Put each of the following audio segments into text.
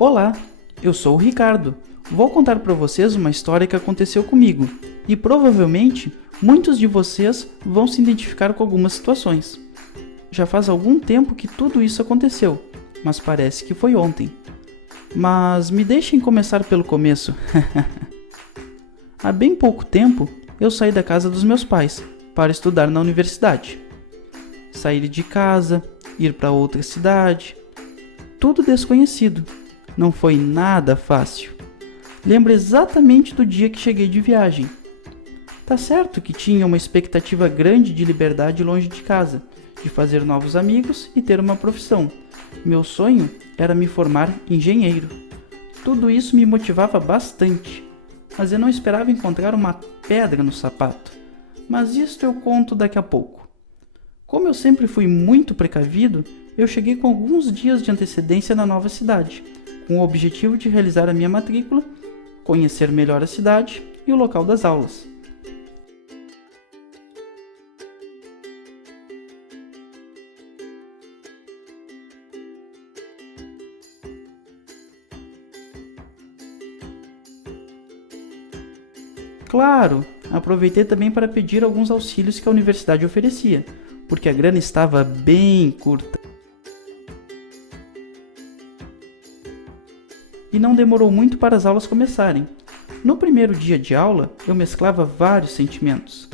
Olá, eu sou o Ricardo. Vou contar para vocês uma história que aconteceu comigo e provavelmente muitos de vocês vão se identificar com algumas situações. Já faz algum tempo que tudo isso aconteceu, mas parece que foi ontem. Mas me deixem começar pelo começo. Há bem pouco tempo, eu saí da casa dos meus pais para estudar na universidade. Sair de casa, ir para outra cidade, tudo desconhecido. Não foi nada fácil. Lembro exatamente do dia que cheguei de viagem. Tá certo que tinha uma expectativa grande de liberdade longe de casa, de fazer novos amigos e ter uma profissão. Meu sonho era me formar engenheiro. Tudo isso me motivava bastante, mas eu não esperava encontrar uma pedra no sapato. Mas isto eu conto daqui a pouco. Como eu sempre fui muito precavido, eu cheguei com alguns dias de antecedência na nova cidade, com o objetivo de realizar a minha matrícula, conhecer melhor a cidade e o local das aulas. Claro, aproveitei também para pedir alguns auxílios que a universidade oferecia, porque a grana estava bem curta. E não demorou muito para as aulas começarem. No primeiro dia de aula, eu mesclava vários sentimentos.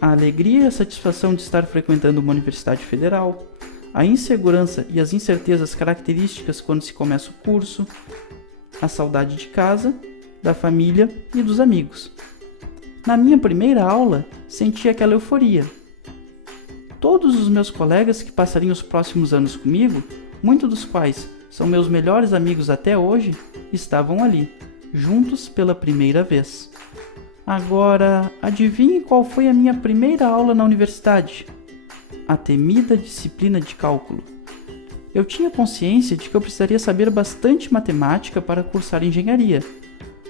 A alegria e a satisfação de estar frequentando uma universidade federal, a insegurança e as incertezas características quando se começa o curso, a saudade de casa, da família e dos amigos. Na minha primeira aula, senti aquela euforia. Todos os meus colegas que passariam os próximos anos comigo, muitos dos quais são meus melhores amigos até hoje, estavam ali, juntos pela primeira vez. Agora, adivinhe qual foi a minha primeira aula na universidade? A temida disciplina de cálculo. Eu tinha consciência de que eu precisaria saber bastante matemática para cursar engenharia,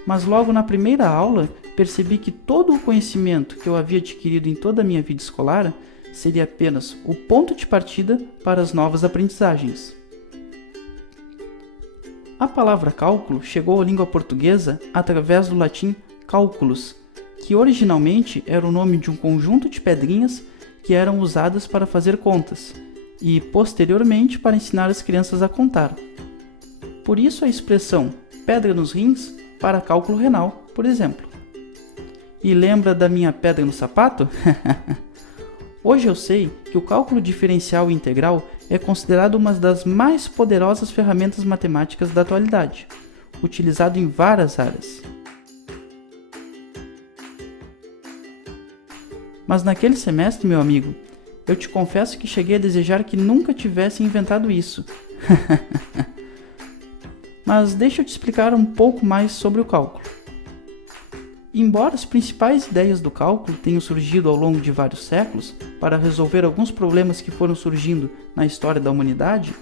mas logo na primeira aula percebi que todo o conhecimento que eu havia adquirido em toda a minha vida escolar seria apenas o ponto de partida para as novas aprendizagens. A palavra cálculo chegou à língua portuguesa através do latim calculus, que originalmente era o nome de um conjunto de pedrinhas que eram usadas para fazer contas e, posteriormente, para ensinar as crianças a contar. Por isso a expressão pedra nos rins para cálculo renal, por exemplo. E lembra da minha pedra no sapato? Hoje eu sei que o cálculo diferencial e integral é considerado uma das mais poderosas ferramentas matemáticas da atualidade, utilizado em várias áreas. Mas naquele semestre, meu amigo, eu te confesso que cheguei a desejar que nunca tivesse inventado isso. Mas deixa eu te explicar um pouco mais sobre o cálculo. Embora as principais ideias do cálculo tenham surgido ao longo de vários séculos para resolver alguns problemas que foram surgindo na história da humanidade,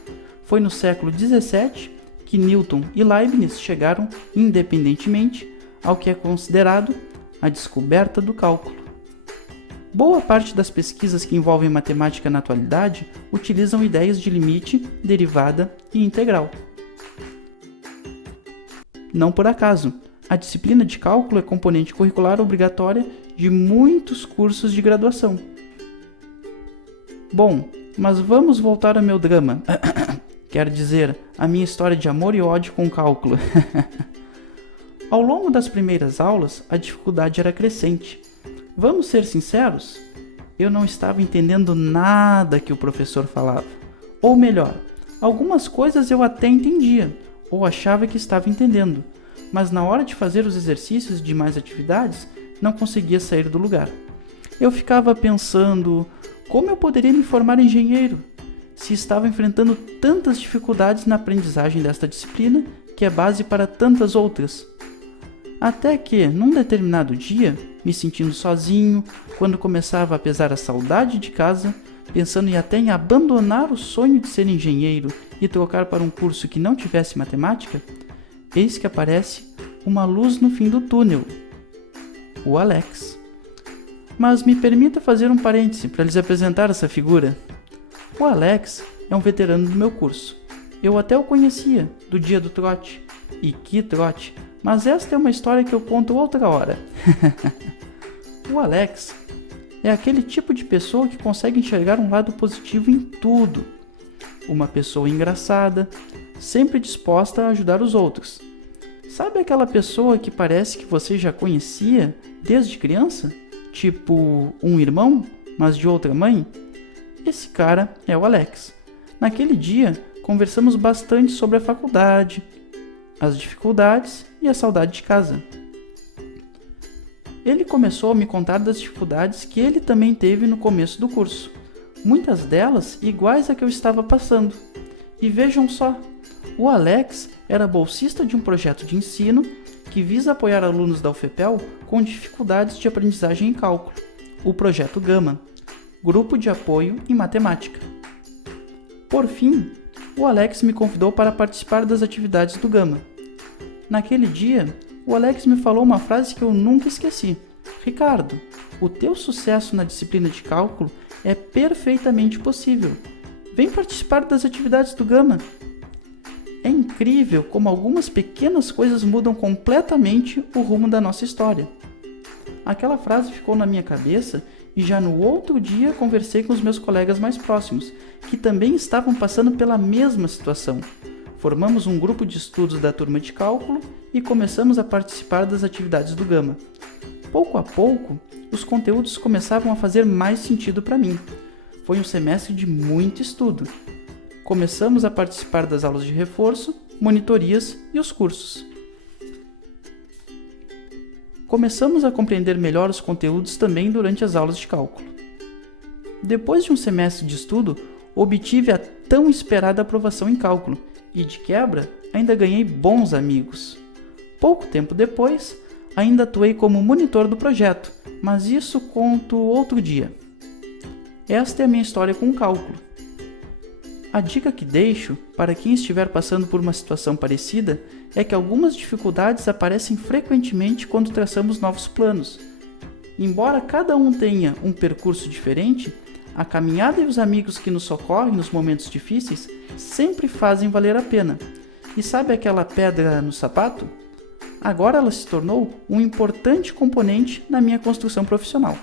foi no século XVII que Newton e Leibniz chegaram, independentemente, ao que é considerado a descoberta do cálculo. Boa parte das pesquisas que envolvem matemática na atualidade utilizam ideias de limite, derivada e integral. Não por acaso, a disciplina de cálculo é componente curricular obrigatória de muitos cursos de graduação. Bom, mas vamos voltar ao meu drama. Quer dizer, a minha história de amor e ódio com o cálculo. Ao longo das primeiras aulas, a dificuldade era crescente. Vamos ser sinceros? Eu não estava entendendo nada que o professor falava. Ou melhor, algumas coisas eu até entendia, ou achava que estava entendendo, mas na hora de fazer os exercícios e demais atividades, não conseguia sair do lugar. Eu ficava pensando, como eu poderia me formar engenheiro, se estava enfrentando tantas dificuldades na aprendizagem desta disciplina, que é base para tantas outras. Até que, num determinado dia, me sentindo sozinho, quando começava a pesar a saudade de casa, pensando até em abandonar o sonho de ser engenheiro e trocar para um curso que não tivesse matemática, eis que aparece uma luz no fim do túnel, o Alex. Mas me permita fazer um parêntese para lhes apresentar essa figura. O Alex é um veterano do meu curso. Eu até o conhecia, do dia do trote, E que trote! Mas esta é uma história que eu conto outra hora. O Alex é aquele tipo de pessoa que consegue enxergar um lado positivo em tudo. Uma pessoa engraçada, sempre disposta a ajudar os outros. Sabe aquela pessoa que parece que você já conhecia desde criança? Tipo um irmão, mas de outra mãe? Esse cara é o Alex. Naquele dia, conversamos bastante sobre a faculdade, as dificuldades e a saudade de casa. Ele começou a me contar das dificuldades que ele também teve no começo do curso, muitas delas iguais a que eu estava passando. E vejam só, o Alex era bolsista de um projeto de ensino que visa apoiar alunos da UFPEL com dificuldades de aprendizagem em cálculo, o Projeto Gama, Grupo de Apoio em Matemática. Por fim, o Alex me convidou para participar das atividades do Gama. Naquele dia, o Alex me falou uma frase que eu nunca esqueci. Ricardo, o teu sucesso na disciplina de cálculo é perfeitamente possível. Vem participar das atividades do Gama. É incrível como algumas pequenas coisas mudam completamente o rumo da nossa história. Aquela frase ficou na minha cabeça e já no outro dia conversei com os meus colegas mais próximos, que também estavam passando pela mesma situação. Formamos um grupo de estudos da turma de cálculo e começamos a participar das atividades do Gama. Pouco a pouco, os conteúdos começavam a fazer mais sentido para mim. Foi um semestre de muito estudo. Começamos a participar das aulas de reforço, monitorias e os cursos. Começamos a compreender melhor os conteúdos também durante as aulas de cálculo. Depois de um semestre de estudo, obtive a tão esperada aprovação em cálculo e, de quebra, ainda ganhei bons amigos. Pouco tempo depois, ainda atuei como monitor do projeto, mas isso conto outro dia. Esta é a minha história com o cálculo. A dica que deixo para quem estiver passando por uma situação parecida é que algumas dificuldades aparecem frequentemente quando traçamos novos planos. Embora cada um tenha um percurso diferente, a caminhada e os amigos que nos socorrem nos momentos difíceis sempre fazem valer a pena. E sabe aquela pedra no sapato? Agora ela se tornou um importante componente na minha construção profissional.